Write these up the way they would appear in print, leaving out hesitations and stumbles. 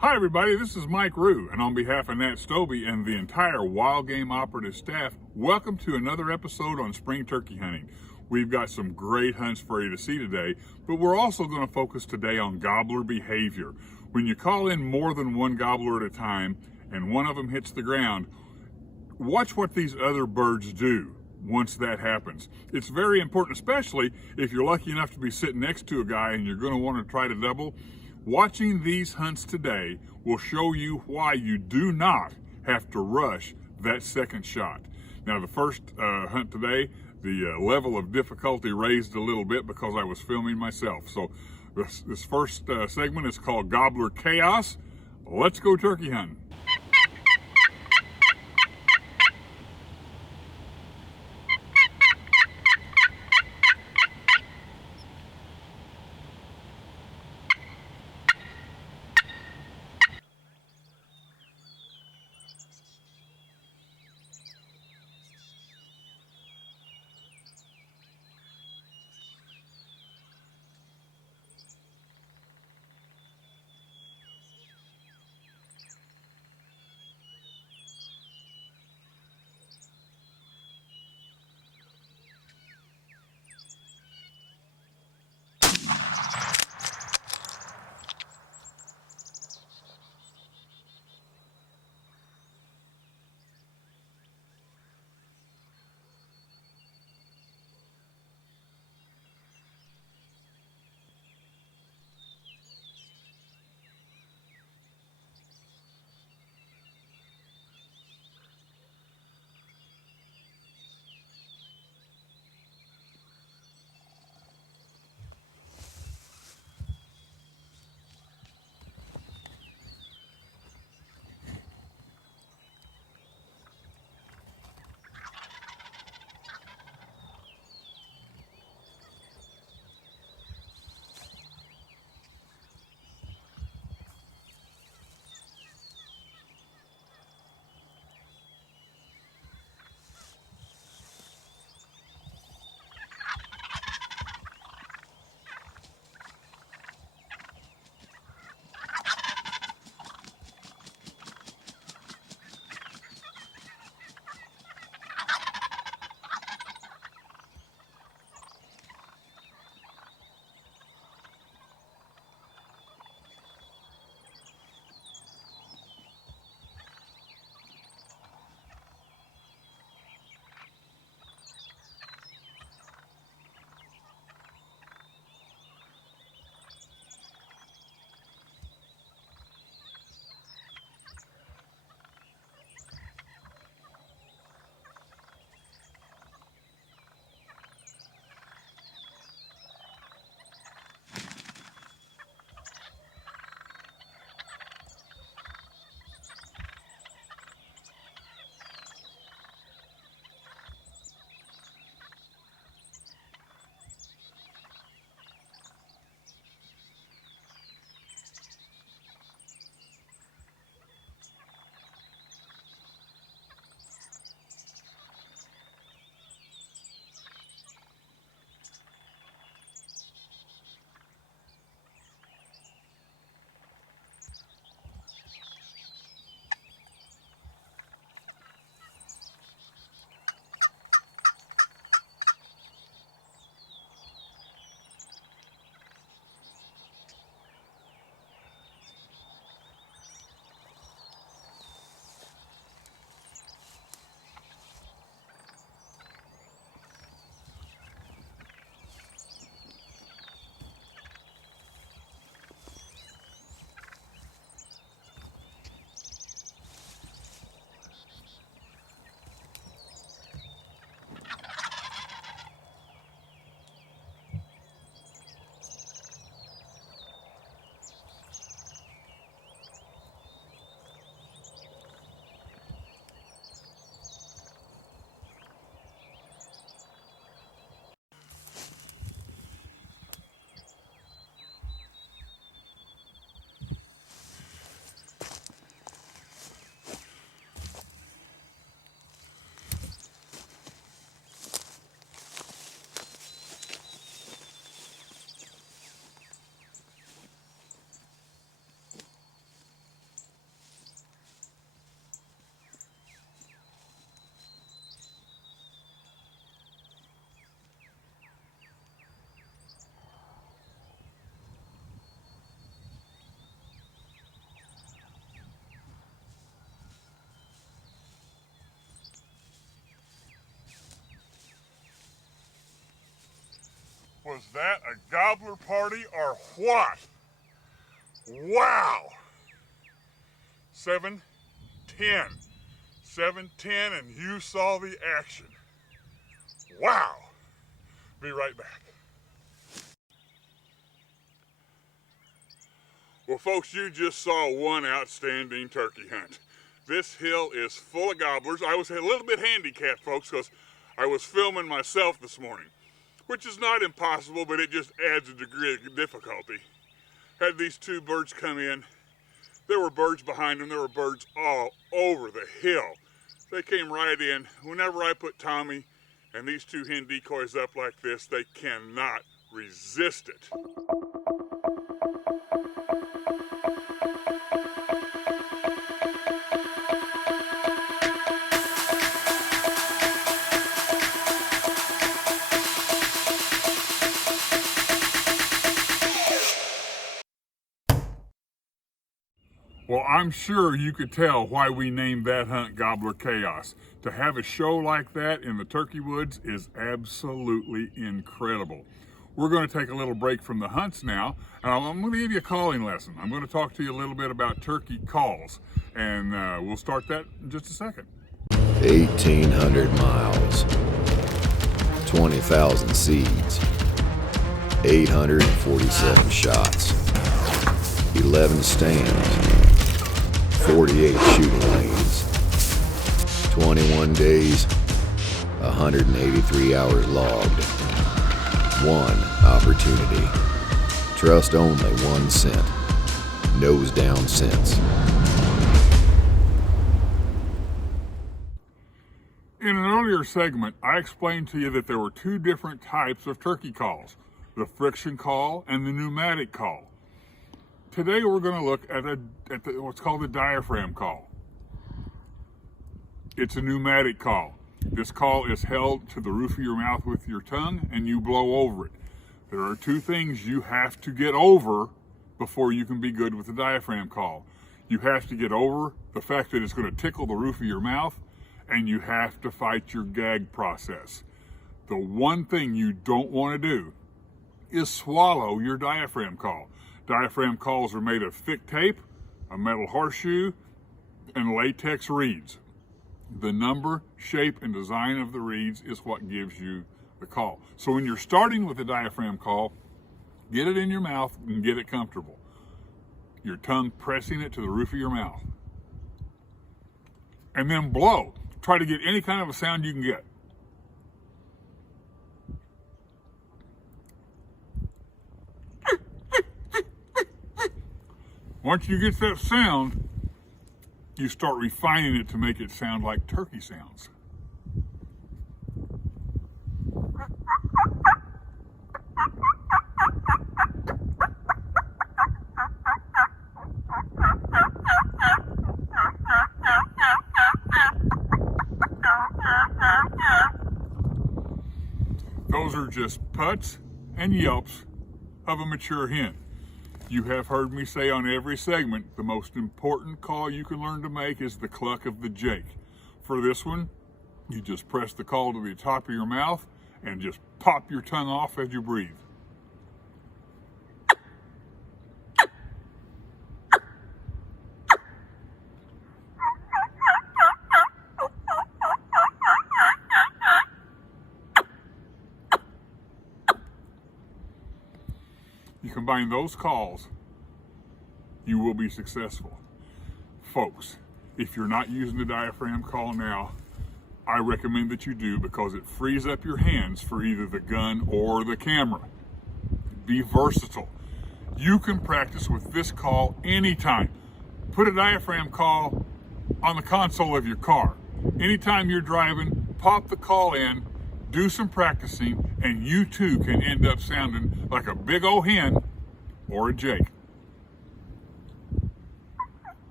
Hi everybody, this is Mike Rue, and on behalf of Nat Stobie and the entire Wild Game Operative staff, welcome to another episode on spring turkey hunting. We've got some great hunts for you to see today, but we're also going to focus today on gobbler behavior. When you call in more than one gobbler at a time, and one of them hits the ground, watch what these other birds do once that happens. It's very important, especially if you're lucky enough to be sitting next to a guy and you're going to want to try to double. Watching these hunts today will show you why you do not have to rush that second shot. Now, the first hunt today, the level of difficulty raised a little bit because I was filming myself. So this first segment is called Gobbler Chaos. Let's go turkey hunting. Was that a gobbler party or what? Wow! 7-10. 7-10, and you saw the action. Wow! Be right back. Well, folks, you just saw one outstanding turkey hunt. This hill is full of gobblers. I was a little bit handicapped, folks, because I was filming myself this morning, which is not impossible, but it just adds a degree of difficulty. Had these two birds come in. There were birds behind them. There were birds all over the hill. They came right in. Whenever I put Tommy and these two hen decoys up like this, they cannot resist it. Well, I'm sure you could tell why we named that hunt Gobbler Chaos. To have a show like that in the turkey woods is absolutely incredible. We're going to take a little break from the hunts now, and I'm going to give you a calling lesson. I'm going to talk to you a little bit about turkey calls, and we'll start that in just a second. 1,800 miles, 20,000 seeds, 847 shots, 11 stands, 48 shooting lanes, 21 days, 183 hours logged, one opportunity, trust only 1 cent, nose down cents. In an earlier segment, I explained to you that there were two different types of turkey calls, the friction call and the pneumatic call. Today we're going to look at what's called the diaphragm call. It's a pneumatic call. This call is held to the roof of your mouth with your tongue and you blow over it. There are two things you have to get over before you can be good with the diaphragm call. You have to get over the fact that it's going to tickle the roof of your mouth, and you have to fight your gag process. The one thing you don't want to do is swallow your diaphragm call. Diaphragm calls are made of thick tape, a metal horseshoe, and latex reeds. The number, shape, and design of the reeds is what gives you the call. So when you're starting with the diaphragm call, get it in your mouth and get it comfortable. Your tongue pressing it to the roof of your mouth. And then blow. Try to get any kind of a sound you can get. Once you get that sound, you start refining it to make it sound like turkey sounds. Those are just putts and yelps of a mature hen. You have heard me say on every segment, the most important call you can learn to make is the cluck of the jake. For this one, you just press the call to the top of your mouth and just pop your tongue off as you breathe. You combine those calls, you will be successful. Folks, if you're not using the diaphragm call now, I recommend that you do, because it frees up your hands for either the gun or the camera. Be versatile. You can practice with this call anytime. Put a diaphragm call on the console of your car. Anytime you're driving, pop the call in, do some practicing, and you too can end up sounding like a big old hen or a jake.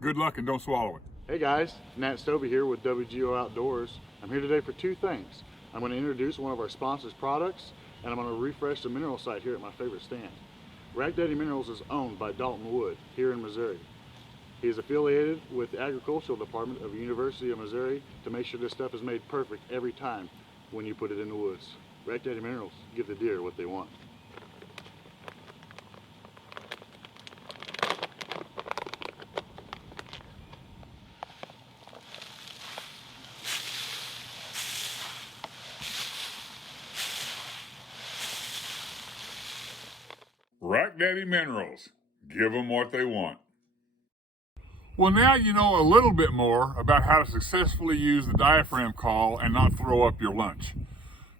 Good luck and don't swallow it. Hey guys, Nat Stovey here with WGO Outdoors. I'm here today for two things. I'm going to introduce one of our sponsors' products, and I'm going to refresh the mineral site here at my favorite stand. Rag Daddy Minerals is owned by Dalton Wood here in Missouri. He is affiliated with the Agricultural Department of the University of Missouri to make sure this stuff is made perfect every time when you put it in the woods. Rack Daddy Minerals, give the deer what they want. Rack Daddy Minerals, give them what they want. Well, now you know a little bit more about how to successfully use the diaphragm call and not throw up your lunch.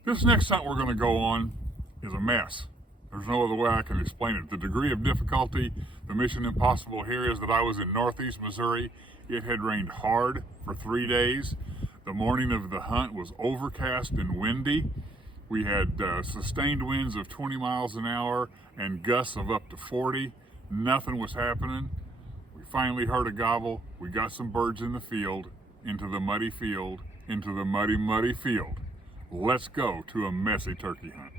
This next hunt we're going to go on is a mess. There's no other way I can explain it. The degree of difficulty, the mission impossible here is that I was in northeast Missouri. It had rained hard for 3 days. The morning of the hunt was overcast and windy. We had sustained winds of 20 miles an hour and gusts of up to 40. Nothing was happening. We finally heard a gobble. We got some birds in the field, into the muddy field, into the muddy, muddy field. Let's go to a messy turkey hunt.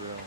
Really.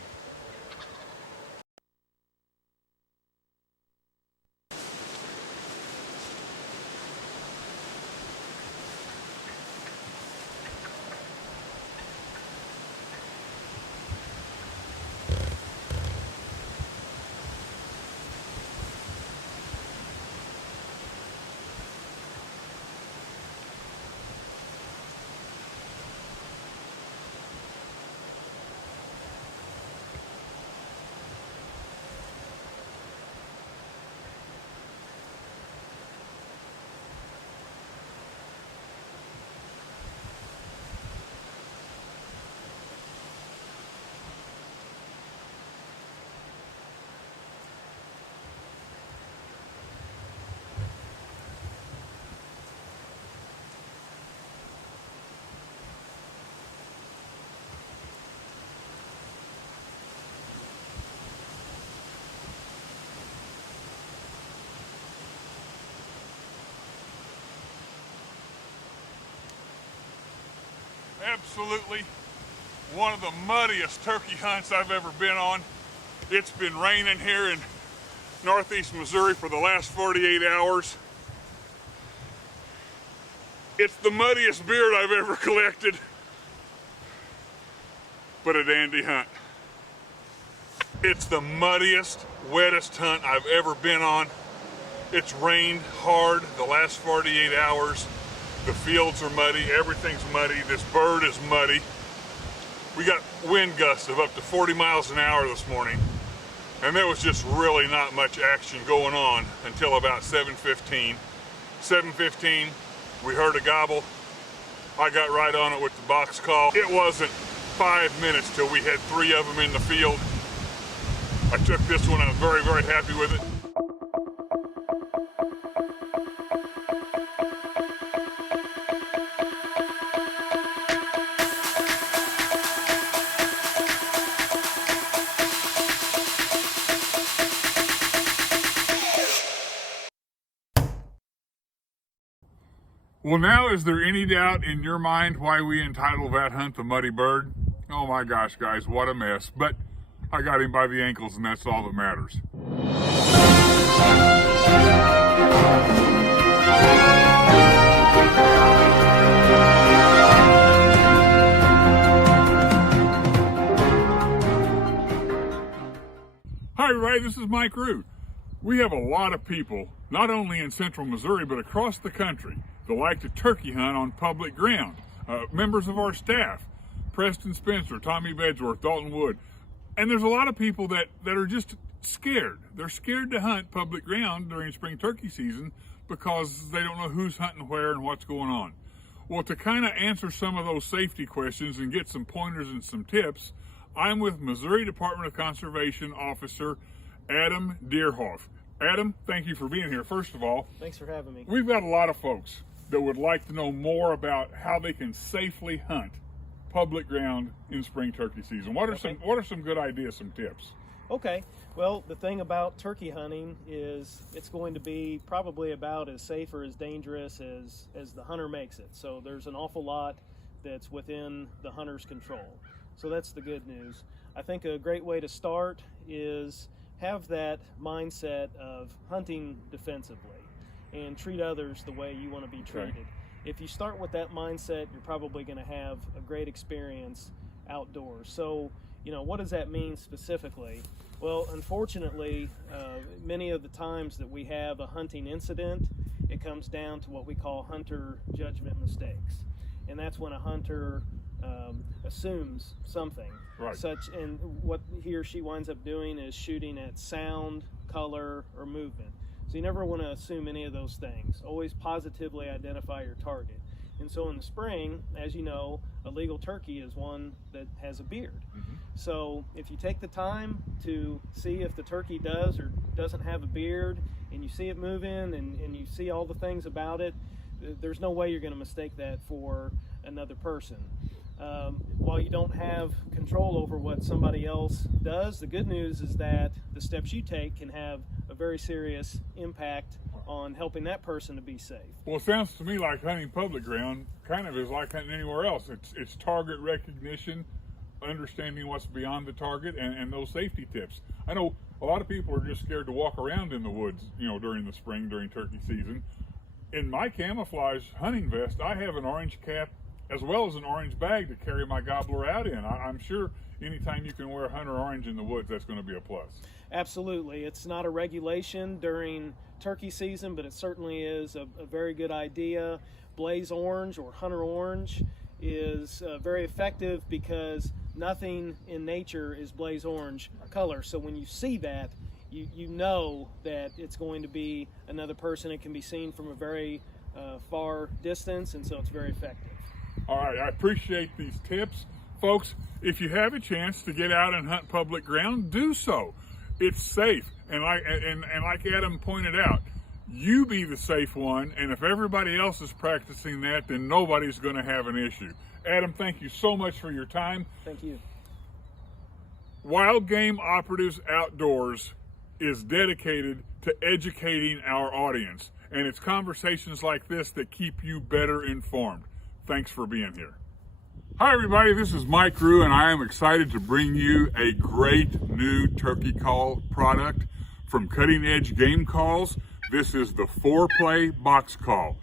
Absolutely one of the muddiest turkey hunts I've ever been on. It's been raining here in northeast Missouri for the last 48 hours. It's the muddiest beard I've ever collected, but a dandy hunt. It's the muddiest, wettest hunt I've ever been on. It's rained hard the last 48 hours. The fields are muddy, everything's muddy, this bird is muddy. We got wind gusts of up to 40 miles an hour this morning, and there was just really not much action going on until about 7:15. 7:15, we heard a gobble. I got right on it with the box call. It wasn't 5 minutes till we had 3 of them in the field. I took this one, I was very, very happy with it. Well, now, is there any doubt in your mind why we entitled that hunt The Muddy Bird? Oh my gosh, guys, what a mess. But I got him by the ankles, and that's all that matters. Hi, everybody, this is Mike Root. We have a lot of people, not only in central Missouri, but across the country, that like to turkey hunt on public ground. Members of our staff, Preston Spencer, Tommy Bedsworth, Dalton Wood. And there's a lot of people that are just scared. They're scared to hunt public ground during spring turkey season because they don't know who's hunting where and what's going on. Well, to kind of answer some of those safety questions and get some pointers and some tips, I'm with Missouri Department of Conservation Officer Adam Deerhoff. Adam, thank you for being here, first of all. Thanks for having me. We've got a lot of folks that would like to know more about how they can safely hunt public ground in spring turkey season. What are some good ideas, some tips? Okay, well, the thing about turkey hunting is it's going to be probably about as safe or as dangerous as the hunter makes it. So there's an awful lot that's within the hunter's control. So that's the good news. I think a great way to start is have that mindset of hunting defensively and treat others the way you want to be treated. Okay. If you start with that mindset, you're probably going to have a great experience outdoors. So, what does that mean specifically? Well, unfortunately, many of the times that we have a hunting incident, it comes down to what we call hunter judgment mistakes. And that's when a hunter assumes something. Right. And what he or she winds up doing is shooting at sound, color, or movement. So you never want to assume any of those things. Always positively identify your target. And so in the spring, as you know, a legal turkey is one that has a beard. Mm-hmm. So if you take the time to see if the turkey does or doesn't have a beard, and you see it moving and you see all the things about it, there's no way you're going to mistake that for another person. While you don't have control over what somebody else does, the good news is that the steps you take can have a very serious impact on helping that person to be safe. Well, it sounds to me like hunting public ground kind of is like hunting anywhere else. It's target recognition, understanding what's beyond the target and those safety tips. I know a lot of people are just scared to walk around in the woods, during the spring, during turkey season. In my camouflage hunting vest, I have an orange cap as well as an orange bag to carry my gobbler out in. I'm sure anytime you can wear hunter orange in the woods, that's going to be a plus. Absolutely. It's not a regulation during turkey season, but it certainly is a very good idea. Blaze orange or hunter orange is very effective because nothing in nature is blaze orange color. So when you see that, you know that it's going to be another person. It can be seen from a very far distance, and so it's very effective. All right, I appreciate these tips. Folks, if you have a chance to get out and hunt public ground, do so. It's safe, and like Adam pointed out, you be the safe one, and if everybody else is practicing that, then nobody's going to have an issue. Adam, thank you so much for your time. Thank you. Wild Game Operatives Outdoors is dedicated to educating our audience, and it's conversations like this that keep you better informed. Thanks for being here. Hi everybody, this is Mike Rue, and I am excited to bring you a great new turkey call product from Cutting Edge Game Calls. This is the 4-play box call.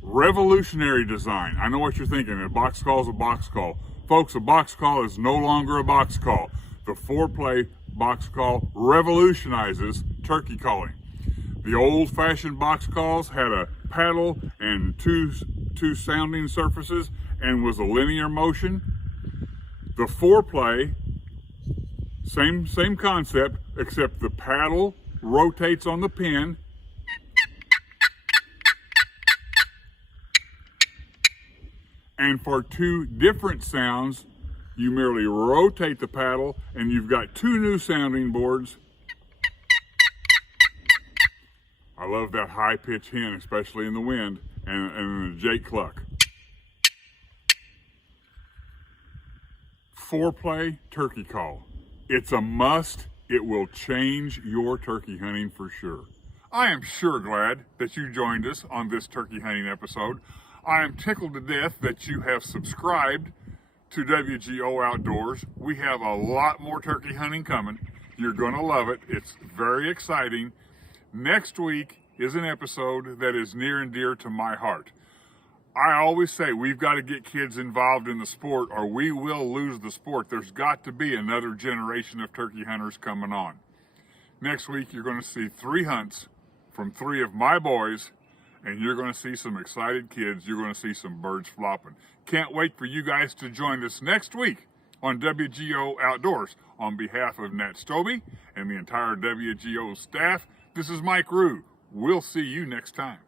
Revolutionary design. I know what you're thinking, a box call is a box call. Folks, a box call is no longer a box call. The 4-play box call revolutionizes turkey calling. The old-fashioned box calls had a paddle and two sounding surfaces and was a linear motion. The 4-play, same concept, except the paddle rotates on the pin and for two different sounds, you merely rotate the paddle and you've got two new sounding boards. I love that high-pitched hen, especially in the wind, and the Jake cluck. 4-play turkey call. It's a must. It will change your turkey hunting for sure. I am sure glad that you joined us on this turkey hunting episode. I am tickled to death that you have subscribed to WGO Outdoors. We have a lot more turkey hunting coming. You're going to love it. It's very exciting. Next week is an episode that is near and dear to my heart. I always say we've got to get kids involved in the sport or we will lose the sport. There's got to be another generation of turkey hunters coming on. Next week, you're going to see 3 hunts from 3 of my boys, and you're going to see some excited kids. You're going to see some birds flopping. Can't wait for you guys to join us next week on WGO Outdoors. On behalf of Nat Stobie and the entire WGO staff, this is Mike Rue. We'll see you next time.